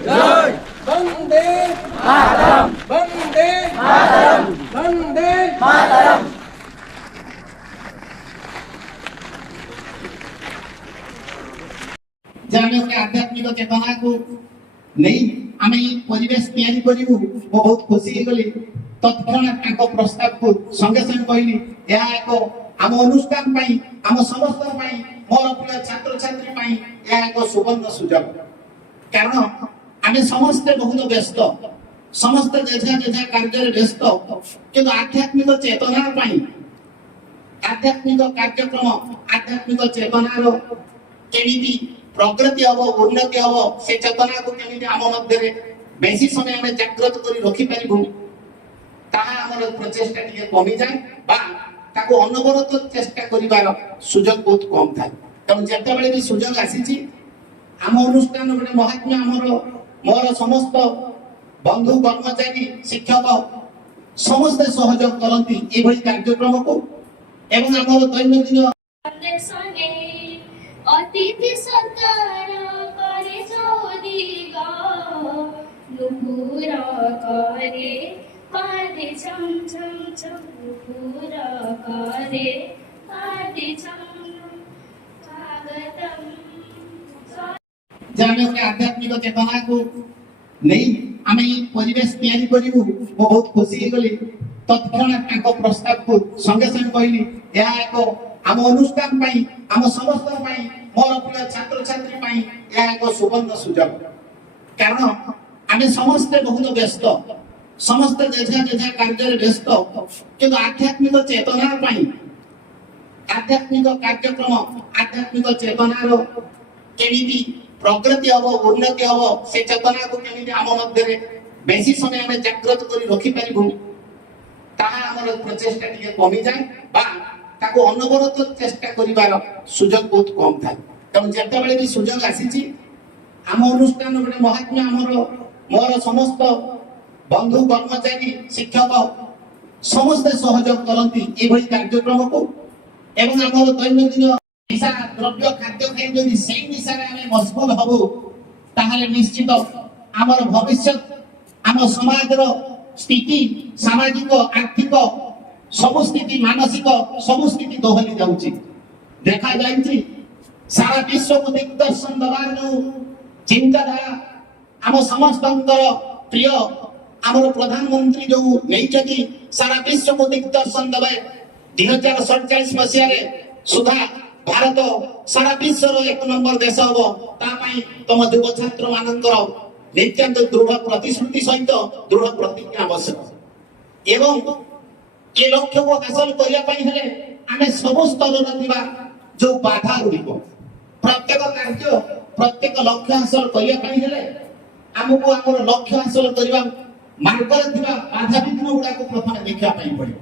जय वंदे मातरम वंदे मातरम वंदे मातरम। जाने के आध्यात्मिक चेतना को नहीं आम परिवेश तैयारी करूँ बहुत खुशी हो गली तत्क्षण प्रस्ताव को संगे संगे कहली यह एक आम अनुष्ठान आम समस्त मोर प्रिय छात्र छात्री यह एक सुवर्ण सुजोग कारण आम समस्ते बहुत व्यस्त समस्ते जेझा जेझा कार्य व्यस्त किंतु आध्यात्मिक चेतना आध्यात्मिक कार्यक्रम आध्यात्मिक चेतनार केमिति प्रगति हम उन्नति हम से चेतना को केमिति आम मध्य बेसी समय आम जागृत कर रखी पारू ताहा प्रचेषा टी कमी जाए ताको अनवरत चेष्टा करिवार सुजोग बहुत कम थाए तेणु जिते भी सुजोग आसी आम अनुष्ठान गोटे महात्मा आमर मोर समस्त बंधु कर्मचारी शिक्षक समस्ते सहयोग करती ये कार्यक्रम को एवं आम दैनंदिन अतिथि सत्कार करे जोदिगा नुपुर करे पादे छम छम छम नुपुर करे पादे छम स्वागतम। जाने के आध्यात्मिक चेतना को नहीं आम परिवेश तैयारी करूँ बहुत खुशी हो गली तत्क्षण प्रस्ताव को संगे संगे कहली यह एक आम अनुष्ठान आम समस्त मोर प्रिय छात्र छात्री यह एक सुवर्ण सुजोग कारण आम समस्ते बहुत व्यस्त समस्ते जेझा जेझा कार्य व्यस्त किंतु आध्यात्मिक चेतना आध्यात्मिक कार्यक्रम आध्यात्मिक चेतनार केमिति प्रगति हम उन्नति हम से चेतना को केमिति आम मध्य बेसी समय आम जागृत कर रखी पारू ताहा प्रचेषा टी कमी जाए ताको अनवरत चेष्टा करिवार सुजोग बहुत कम थाए तेणु जिते भी सुजोग आसी आम अनुष्ठान गोटे महात्मा आमर मोर समस्त बंधु कर्मचारी शिक्षक समस्ते सहयोग करती ये कार्यक्रम को एवं आम दैनंदिन निशा द्रव्य खाद्य खाई जदि से निशारे आम मशगुल हबु ताहले निश्चित आमर भविष्य आम समाजर स्थिति सामाजिक आर्थिक सब स्थिति मानसिक सब स्थिति दोहरी जाउची देखा जाइछि सारा विश्व को दिग्दर्शन दबार जो चिंताधारा आम समस्त प्रिय आमर प्रधानमंत्री जो नहीं सारा विश्व को दिग्दर्शन दबे 2047 मसीह सुधा भारत सारा विश्व एक नंबर देश हम तुम युव छात्र मानकर नित्याন্ত दृढ़ प्रतिश्रुति सहित दृढ़ प्रतिज्ञा आवश्यक एवं ये लक्ष्य को हासिल करने आम सब स्तर जो बाधा गुड़िक प्रत्येक कार्य प्रत्येक लक्ष्य हासिल करने आमको आम लक्ष्य हासिल करने मार्ग बाधा विघ्न गुड़ा प्रथम देखा पड़े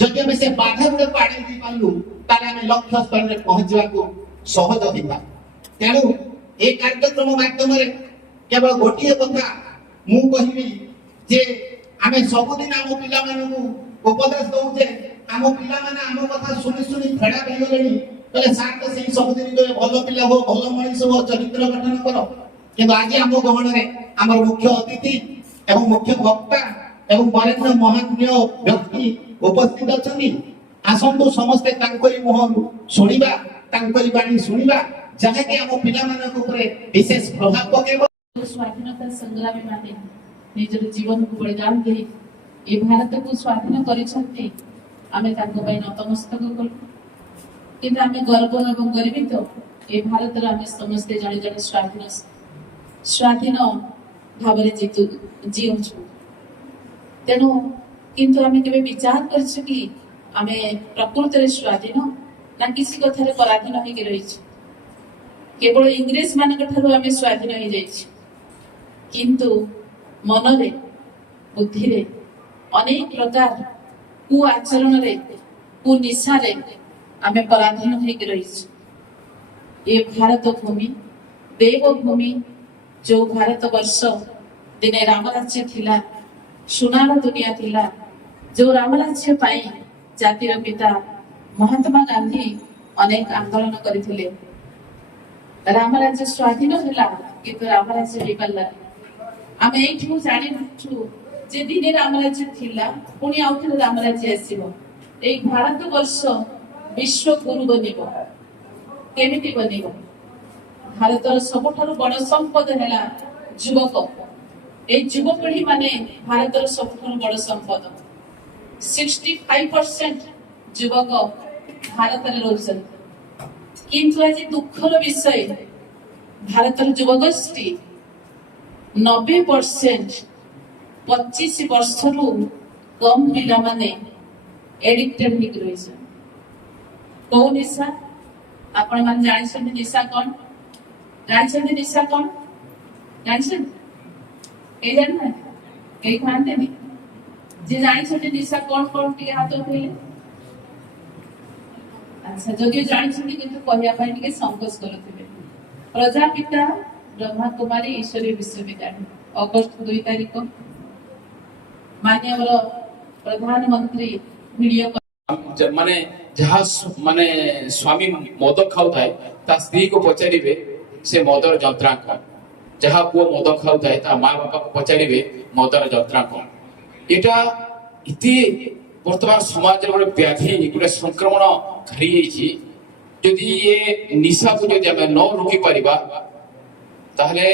जदि आम से बाधा गुड़ा को आड़े पारू ताले लक्ष्य स्तर में पहुंचा सहज होता तेणु ये कार्यक्रम माध्यम केवल गोटे कथा मु कहबी जे आम सबुदिन आम पिला उपदेश दौचे आम पिला आम कथा शुणी शुणी फेड़ा गले सार तो से सबुदिन भल पिला हो भल मनीष हो चरित्र गठन कर कि आज आम गहन में आम मुख्य अतिथि एवं मुख्य वक्ता एवं बरेण्य महात्म्य व्यक्ति उपस्थित अच्छा आसतु समस्ते मुह शुणा बाणी शुणा जहाँकि आम पिला विशेष प्रभाव पकेब स्वाधीनता संग्रामी माने निजर जीवन को बलिदान दे ए भारत को स्वाधीन करिसंती आमे ताको पय नतमस्तक करू किंतु आमे गर्व एवं गर्वित ए भारत रे आमे समस्त जानि जानि स्वाधीन भावरे जीउ छु तेनु किंतु आमे केबे विचार करछु कि आमे प्रकृति रे स्वाधीन ना किसी कथारे पराधीन होई के रही केवल इंग्रेज मान आमे स्वाधीन हो जाइछि किंतु मनरे बुद्धि रे अनेक प्रकार कु आचरण रे कु निशा रे आमे पराधीन होई रही ये भारत भूमि देव भूमि जो भारत वर्ष दिने रामराज्य थिला सुनार दुनिया थिला जो रामराज्य पाई जातिर पिता महात्मा गांधी अनेक आंदोलन करथिले रामराज्य स्वाधीन होला किंतु रामराज्य होई पाला ଆମେ ଏଇଠୁ ଜାଣିଛୁ ଯେ ଦିନେ ରାମରାଜ୍ୟ ଥିଲା, ପୁଣି ଆଉ ଥରେ ରାମରାଜ୍ୟ ଆସିବ। ଏଇ ଭାରତ ବର୍ଷ ବିଶ୍ୱ ଗୁରୁ ବନିବ। କେମିତି ବନିବ? ଭାରତର ସବୁଠାରୁ ବଡ ସମ୍ପଦ ହେଲା ଯୁବକ। এই যুবপিঢ়ি মানে ଭାରତର ସବୁଠାରୁ ବଡ ସମ୍ପଦ। 65% ଯୁବକ ଭାରତରେ ରହୁଛନ୍ତି, କିନ୍ତୁ ଆଜି ଦୁଃଖର ବିଷୟ ଭାରତର ଯୁବଗୋଷ୍ଠୀ 90% 25 ବର୍ଷରୁ କମ ପିଲାମାନେ ଏଡିକ୍ଟେଡ ହେଇକି ରହିଛନ୍ତି। କୋଉ ନିଶା? ଆପଣ ମାନେ ଜାଣିଛନ୍ତି ନିଶା କଣ? ଜାଣିଛନ୍ତି ନିଶା କଣ? ଜାଣିଛନ୍ତି? କେହି ଜାଣିନାହାନ୍ତି? କେହି ଖାଆନ୍ତିନି? ଯେ ଜାଣିଛନ୍ତି ନିଶା କଣ କଣ ଟିକେ ହାତ ଉଠେଇଲେ। ଆଚ୍ଛା, ଯଦିଓ ଜାଣିଛନ୍ତି କିନ୍ତୁ କହିବା ପାଇଁ ଟିକେ ସଂକୋଚ କରୁଥିବେ। ପ୍ରଜାପିତା ବ୍ରହ୍ମାକୁମାରୀ ଈଶ୍ୱରୀୟ ବିଶ୍ୱବିଦ୍ୟାଳୟ, ଅଗଷ୍ଟ 2 ତାରିଖ ମାନ୍ୟବର ପ୍ରଧାନମନ୍ତ୍ରୀ ଭିଡିଓ ମାନେ ଯାହା ମାନେ ସ୍ୱାମୀ ମଦ ଖାଉଥାଏ ତା ସ୍ତ୍ରୀକୁ ପଚାରିବେ ସେ ମଦର ଯନ୍ତ୍ରା କଣ। ଯାହା ପୁଅ ମଦ ଖାଉଥାଏ ତା ମା ବାପାକୁ ପଚାରିବେ ମଦର ଯନ୍ତ୍ରା କଣ। ଏଟା ଏତେ ବର୍ତ୍ତମାନ ସମାଜରେ ଗୋଟେ ବ୍ୟାଧି, ଗୋଟେ ସଂକ୍ରମଣ ଘାରି ଯାଇଛି। ଯଦି ଏ ନିଶାକୁ ଯଦି ଆମେ ନ ରୋକି ପାରିବା ତାହେଲେ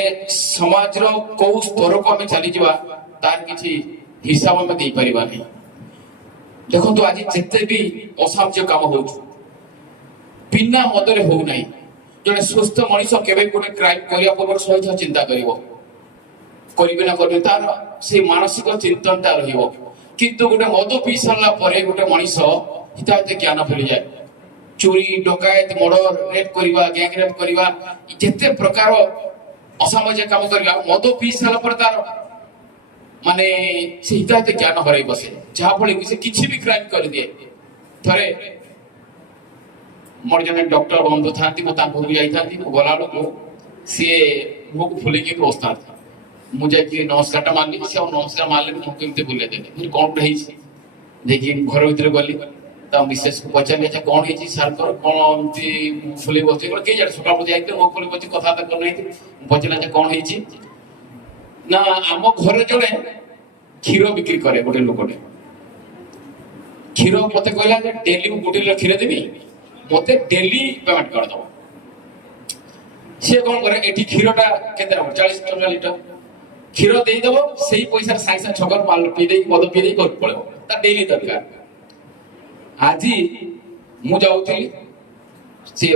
ସମାଜର କୋଉ ସ୍ତରକୁ ଆମେ ଚାଲିଯିବା ତାର କିଛି ହିସାବ ଆମେ ଦେଇପାରିବା ନାହିଁ। ଦେଖନ୍ତୁ, ଆଜି ଯେତେ ବି ଅସାମାଜିକ କାମ ହଉଛି ବିନା ମଦରେ ହଉନାହିଁ। ଜଣେ ସୁସ୍ଥ ମଣିଷ କେବେ ଗୋଟେ କ୍ରାଇମ କରିବା ପୂର୍ବରୁ ସହିତ ଚିନ୍ତା କରିବ, କରିବେ ନା କରିବେ, ତାର ସେ ମାନସିକ ଚିନ୍ତନଟା ରହିବ। କିନ୍ତୁ ଗୋଟେ ମଦ ପିଇ ସାରିଲା ପରେ ଗୋଟେ ମଣିଷ ହିତାହିତ ଜ୍ଞାନ ଭୁଲିଯାଏ। ଚୋରି, ଡକାୟତ, ମର୍ଡର, ରେପ୍ କରିବା, ଗ୍ୟାଙ୍ଗ ରେପ୍ କରିବା, ଯେତେ ପ୍ରକାର ଅସାମାଜିକ କାମ କରିବା, ମଦ ପିଇ ସାରିଲା ପରେ ତାର ମାନେ ସେ ହିତାହିତ ଜ୍ଞାନ ହରାଇ ବସେ, ଯାହା ଫଳରେ କି ସେ କିଛି ବି କ୍ରାଇମ କରିଦିଏ। ଥରେ ମୋର ଜଣେ ଡକ୍ଟର ବନ୍ଧୁ ଥାନ୍ତି, ମୁଁ ତାଙ୍କ ଘରକୁ ଯାଇଥାନ୍ତି। ମୁଁ ଗଲାବେଳକୁ ସିଏ ମୁହଁକୁ ଫୁଲେଇକି ବସିଥାନ୍ତି। ମୁଁ ଯାଇକି ନମସ୍କାରଟା ମାରିଲି, ସେ ଆଉ ନମସ୍କାର ମାରିଲେନି, ମୁଁ କେମିତି ବୁଲେଇ ଦେଲି। କଣ ଗୋଟେ ହେଇଛି ଦେଖି ଘର ଭିତରେ ଗଲି, ତା ମିସେସକୁ ପଚାରିଲି ଯେ କଣ ହେଇଛି ସାର୍ଙ୍କର, କଣ ଏମିତି ଫୁଲେଇ ବସିଛି। କେହି ଜାଣେ ସକାଳୁ ଯାଇଥିଲେ ମୋ ଫୁଲେଇ ବସି କଥାବାର୍ତ୍ତା କରୁନାହାନ୍ତି। ମୁଁ ପଚାରିଲା ଯେ କଣ ହେଇଛି ନା ଆମ ଘରେ ଜଣେ କ୍ଷୀର ବିକ୍ରି କରେ ଗୋଟେ ଲୋକଟେ। କ୍ଷୀର ମତେ କହିଲା ଯେ ଡେଲି ମୁଁ 1 ଲିଟର କ୍ଷୀର ଦେବି, ମତେ ଡେଲି ପେମେଣ୍ଟ କରିଦବ। ସିଏ କଣ କରେ, ଏଠି କ୍ଷୀରଟା କେତେ ଟଙ୍କା, 40 ଟଙ୍କା ଲିଟର କ୍ଷୀର ଦେଇଦବ। ସେଇ ପଇସାରେ ସାଙ୍ଗେ ସାଙ୍ଗେ ଛକର ମାଲ ପିଇ ଦେଇକି ମଦ ପିଇ ଦେଇକି ଘରକୁ ପଳେଇବ। ତା ଡେଲି ଦରକାର। ଆଜି ମୁଁ ଯାଉଥିଲି, ସେ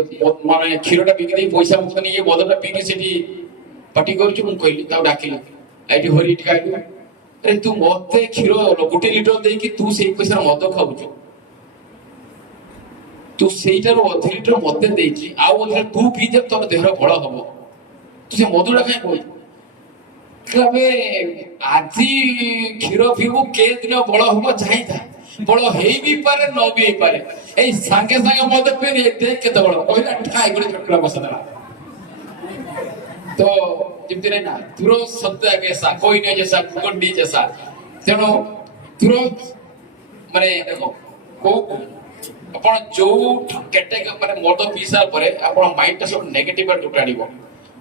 ମାନେ କ୍ଷୀରଟା ବିକି ଦେଇ ପଇସା ମୁକ୍ତ ନେଇ ମଦଟା ପିଇକି ସେଠି ପାଟି କରୁଛୁ। ମୁଁ କହିଲି, ତାକୁ ଡାକିଲି, ଏଇଠି ହରି ଟିକେ ଆଇଲୁ, ଆରେ ତୁ ମତେ କ୍ଷୀର 1 ଲିଟର ଦେଇକି ତୁ ସେଇ ପଇସାରେ ମଦ ଖାଉଛୁ, ତୁ ସେଇଟାରୁ 1 ଲିଟର ମତେ ଦେଇକି ଆଉ 1 ଲିଟର ତୁ ପିଇଦେ, ତୋର ଦେହର ବଳ ହବ, ତୁ ସେ ମଦଟା କାହିଁ କହୁଛୁ? ଆଜି କ୍ଷୀର ପିଇବୁ, କେ ଦିନ ବଳ ହବ ଚାହିଁଥା, ବଳ ହେଇ ବି ପାରେ ନ ବି ହେଇପାରେ। ଏଇ ସାଙ୍ଗେ ସାଙ୍ଗେ ମଦ ପିଇନି କେତେ ବଳ କହିଲା, ଠାଇ ଗୋଟେ ଚଟକା ବସାଦେଲା। तो ଯେମିତି ନାହିଁ ନା, ତୁରନ୍ତ ସତ୍ୟ କେସା କୋଇ ନାହିଁ ଜେସା କୁକଣ୍ଡି ଜେସା। ତେଣୁ ତୁରନ୍ତ ମାନେ ଦେଖ, କୋଉ ଆପଣ ଯୋଉ କ୍ୟାଟେଗୋରୀ ମାନେ ମଦ ପିଇ ସାରିଲା ପରେ ଆପଣ ମାଇଣ୍ଡଟା ସବୁ ନେଗେଟିଭ ଆଡକୁ ଟାଣିବ।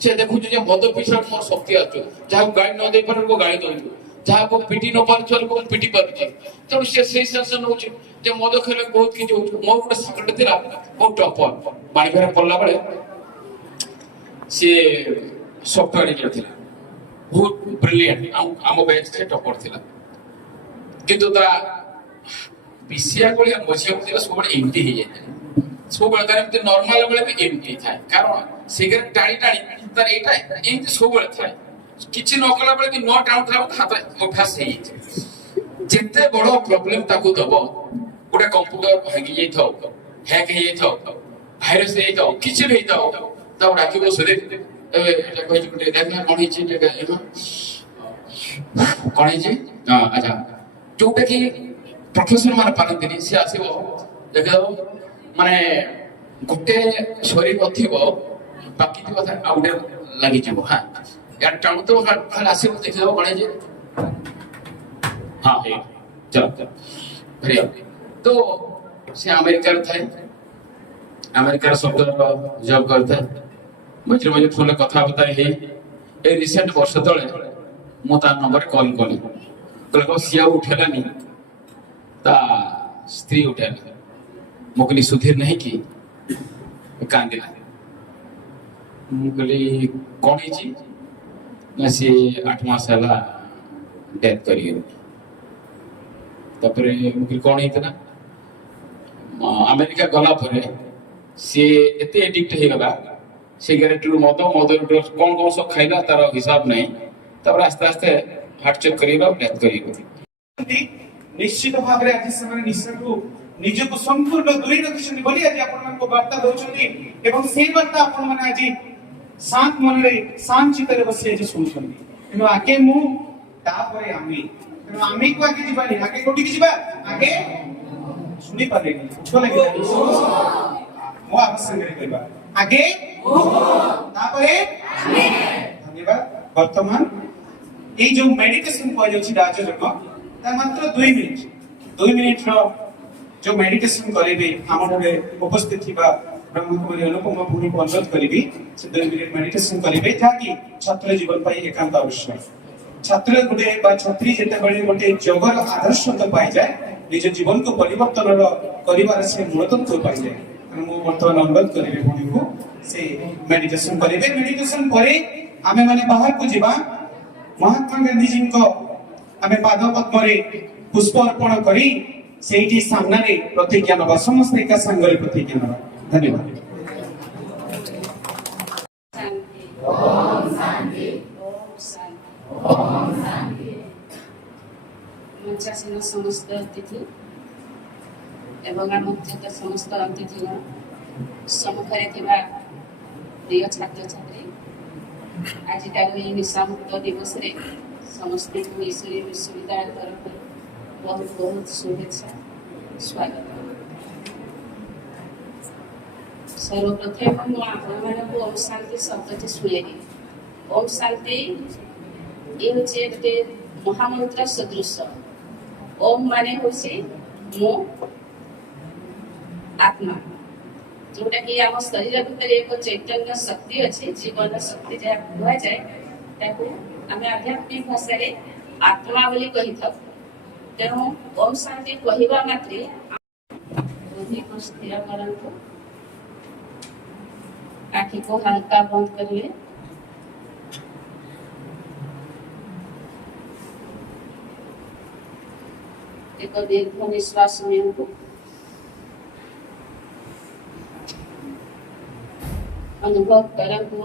ସେ ଦେଖୁଛୁ ଯେ ମଦ ପିଇ ସାରିଲା ମୋର ଶକ୍ତି ଆସୁଛି, ଯାହାକୁ ଗାଳି ନ ଦେଇ ପାରେ ଗାଳି ଦଉଛୁ, ଯାହାକୁ ପିଟି ନ ପାରୁଛୁ ଲୋକ ପିଟି ପାରୁଛି। ତେଣୁ ସେ ସେଇ ସେନ୍ସନ ହଉଛି ଯେ ମଦ ଖାଇଲେ ବହୁତ କିଛି ହଉଛି। ମୋର ଗୋଟେ ସାଙ୍ଗଟେ ଥିଲା ବହୁତ ଟପର, ବାଣିଘରେ ପଡିଲା ବେଳେ ସିଏ ସଫ୍ଟୱେୟାର ଇଞ୍ଜିନିୟର ଥିଲା, ବହୁତ ବ୍ରିଲିଆଣ୍ଟ, ଆମ ବ୍ୟାଚରେ ଟପର ଥିଲା। କିନ୍ତୁ ତା ବିସିଆ ଭଳିଆ ବସିବାକୁ ଥିଲା ସବୁବେଳେ ଏମିତି ହେଇଯାଇଥାଏ। ସବୁବେଳେ ତାର ଏମିତି ନର୍ମାଲ ବେଳେ ବି ଏମିତି ଥାଏ, କାରଣ ସିଗାରେଟ ଟାଣି ଟାଣି ତାର ଏଇଟା ଏମିତି ସବୁବେଳେ ଥାଏ। କିଛି ନ କଲା ବେଳେ ବି ନ ଟାଣୁଥିଲା ହାତ ଅଭ୍ୟାସ ହେଇଯାଇଛି। ଯେତେ ବଡ ପ୍ରୋବ୍ଲେମ ତାକୁ ଦବ, ଗୋଟେ କମ୍ପ୍ୟୁଟର ଭାଙ୍ଗି ଯାଇଥାଉ, ହ୍ୟାକ୍ ହେଇଯାଇଥାଉ, ଭାଇରସ ହେଇଯାଇଥାଉ, କିଛି ବି ହେଇଥାଉ, ତାକୁ ଡାକିବ ସୁରେ କହିଛି ଗୋଟେ ଦେଖ କଣ ହେଇଛି, କଣ ହେଇଛି, ଆଚ୍ଛା, ଯୋଉଟା କି ପ୍ରଫେସର ମାନେ ପାରନ୍ତିନି। ସେ ଆସିବ ଦେଖିଦବ, ମାନେ ଗୋଟେ ଶରୀର ନଥିବ, ବାକି ଥିବ ଆଉ ଗୋଟେ ଲାଗିଯିବ। ହଁ, ୟାର ଟାଣୁଥିବ, ଆସିବ ଦେଖିଦବ କଣ ହେଇଛି, ହଁ ହେଇ ଚାଲ ତ ସେ ଆମେରିକାରେ ଥାଏ, ଆମେରିକାର ସଫ୍ଟୱେୟାର ଜବ୍ କରିଥାଏ। ମଝିରେ ମଝିରେ ଫୋନରେ କଥାବାର୍ତ୍ତା ହେଇ ଏ ରିସେଣ୍ଟ ବର୍ଷ ତଳେ ମୁଁ ତା ନମ୍ବରରେ କଲ୍ କଲି କହିଲେ ସିଏ ଆଉ ଉଠେଇଲାନି ତା ସ୍ତ୍ରୀ ଉଠେଇଲା ମୁଁ କହିଲି ସୁଧୀର ନାହିଁ କି କାନ୍ଦିଲା ମୁଁ କହିଲି କଣ ହେଇଛି ନା ସିଏ 8 ମାସ ହେଲା ଡେଥ୍ କରିଗଲେ ତାପରେ ମୁଁ କହିଲି କଣ ହେଇଥିଲା ଆମେରିକା ଗଲା ପରେ ସିଏ ଏତେ ଏଡିକ୍ଟ ହେଇଗଲା ସିଗାରେଟରୁ ମଦ ଡ୍ରଗ୍ସ କଣ କଣ ସବୁ ଖାଇଲା ତାର ହିସାବ ନାହିଁ ତାପରେ ଆସ୍ତେ ଆସ୍ତେ ହାର୍ଟ ଚେକ୍ କରିଗଲା ଡେଥ୍ କରିଗଲା ନିଶ୍ଚିତ ଭାବରେ ଆଜି ସେମାନେ ନିଶାକୁ ନିଜକୁ ସମ୍ପୂର୍ଣ୍ଣ ଦୂରେଇ ରଖିଛନ୍ତି ବୋଲି ଆଜି ଆପଣମାନଙ୍କୁ ବାର୍ତ୍ତା ଦଉଛନ୍ତି ଏବଂ ସେଇ ବାର୍ତ୍ତା ଆପଣମାନେ ଆଜି ଶାନ୍ତ ମନରେ ଶାନ୍ତ ଚିତ୍ତରେ ବସି ଆଜି ଶୁଣୁଛନ୍ତି ତେଣୁ ଆଗେ ମୁଁ ତାପରେ ଆମେ ତେଣୁ ଆମେକୁ ଆଗେ ଯିବାନି ଆଗେ କୋଉଠିକି ଯିବା ଆଗେ ଶୁଣିପାରିଲେନି ମୁଁ ଆମ ସାଙ୍ଗରେ କହିବା ଆଗେ ତାପରେ ଧନ୍ୟବାଦ ବର୍ତ୍ତମାନ এই যে মেডিটেশন কুହାଯାଉଛି ରାଜଯୋଗ ତା ମାତ୍ର 2 ମିନିଟର ଯୋଉ ମେଡିଟେସନ କରିବେ ଆମଠାରେ ଉପସ୍ଥିତ ଥିବା ବ୍ରହ୍ମକୁମାରୀ ଅନୁପମ ଭୂମିକୁ ଅନୁରୋଧ କରିବି ସେ 2 ମିନିଟ ମେଡିଟେସନ କରିବେ ଯାହାକି ଛାତ୍ର ଜୀବନ ପାଇଁ ଏକାନ୍ତ ଆବଶ୍ୟକ ଛାତ୍ର ଗୋଟେ ବା ଛାତ୍ରୀ ଯେତେବେଳେ ଗୋଟେ ଯୋଗର ଆଦର୍ଶ ପାଇଯାଏ ନିଜ ଜୀବନକୁ ପରିବର୍ତ୍ତନର କରିବାର ସେ ମୂଳତତ୍ତ୍ୱ ପାଇଯାଏ ତେଣୁ ମୁଁ ବର୍ତ୍ତମାନ ଅନୁରୋଧ କରିବି ଭୂମିକୁ ସେ ମେଡିଟେସନ କରିବେ ମେଡିଟେସନ ପରେ ଆମେ ମାନେ ବାହାରକୁ ଯିବା महात्मा गांधी जी को आमे पाद पद्मरे पुष्प अर्पण करी सेठी सामना रे प्रतिज्ञा नबा समस्त एका संगरे प्रतिज्ञा नबा धन्यवाद शांति ओम शांति ओम शांति ओम शांति मंचासीन समस्त अतिथि एवं आमंत्रित समस्त अतिथिगण सम्मुखरे थिबा प्रिय छात्र छात्री आजिकार निशामुक्त दिवस रे समस्त ईश्वरीय विश्वविद्यालय तरफ बहुत बहुत शुभेच्छा स्वागत सर्वप्रथम मुझे ओम शांति शब्द शुणेली ओम शांति ये हूँ गोटे महामंत्र सदृश ओम माने हूँ मो आत्मा जोटा कि आम शरीर भितर एक चैतन्य शक्ति अच्छे जीवन शक्ति जहाँ कह जाए आम आध्यात्मिक भाषा रे आत्मा बोली कही था तेणु ओम शांति कहवा मात्रे बुद्धि को स्थिर करंतु आँखि को हल्का बंद करिए एक दीर्घ निश्वास नियंतु अनुभव करंतु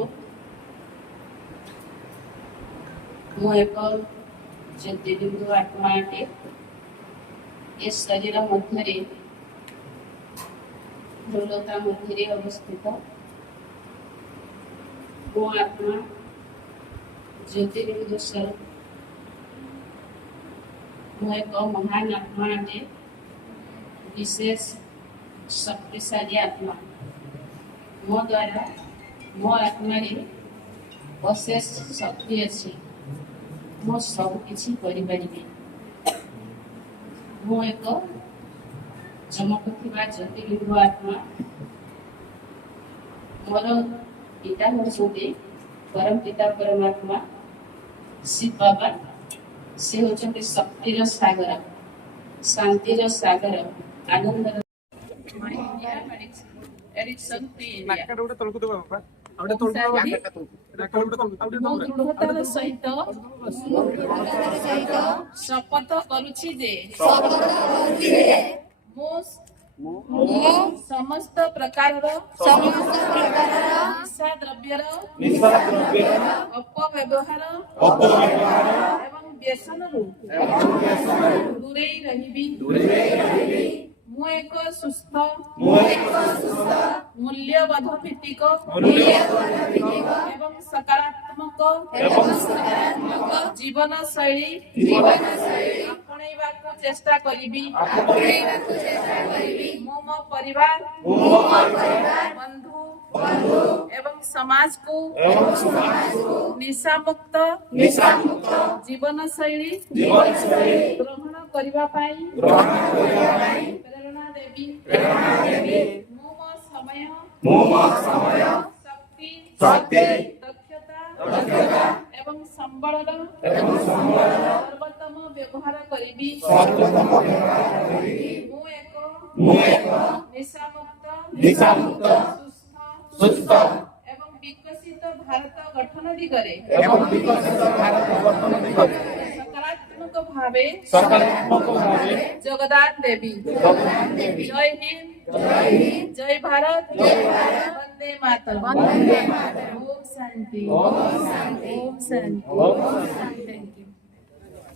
मु एक ज्योतिर्बिंदु आत्मा अटे ये शरीर मध्य ढोलता मध्य अवस्थित मो आत्मा ज्योतिर्बिंदु स्वरूप मु एक महान आत्मा अटे विशेष शक्तिशाली आत्मा मो द्वारा मो आत्मा अशेष शक्ति अच्छी मो सब किसी करिपारिबे मो एक चमकुथिबा ज्योतिर्बिंदु आत्मा मोर पिता होती परम पिता परमात्मा शिव बाबा से होचंती शक्तिर सागर शांतिर सागर आनंद एडिक्शन फ्री दृढ़तार सहित शपथ करुछि जे समस्त प्रकार निशा द्रव्यर अपव्यवहार एवं व्यसन दूरे रहिबी मु एक सुस्थ मूल्यबोध भित्तिक एवं सकारात्मक जीवन शैली आपणैबाकु चेष्टा करिबी मो परिवार बंधु एवं समाज को निशा मुक्त जीवन शैली ग्रहण करबा पाई प्रेरणा देवी मो समय शक्ति दक्षता एवं ସମ୍ବଳର ସର୍ବୋତ୍ତମ ବ୍ୟବହାର କରିବି। ମୁଁ ଏକ ନିଶାମୁକ୍ତ ସୁସ୍ଥ ଏବଂ ବିକଶିତ ଭାରତ ଗଠନ ଦିଗରେ ସକାରାତ୍ମକ ଭାବେ ଯୋଗଦାନ ଦେବି। ଜୟ ହିନ୍ଦ, ଜୟ ଭାରତ, ବନ୍ଦେ ମାତରମ୍। ଓମ୍ ଶାନ୍ତି, ଓମ୍ ଶାନ୍ତି। Thank you.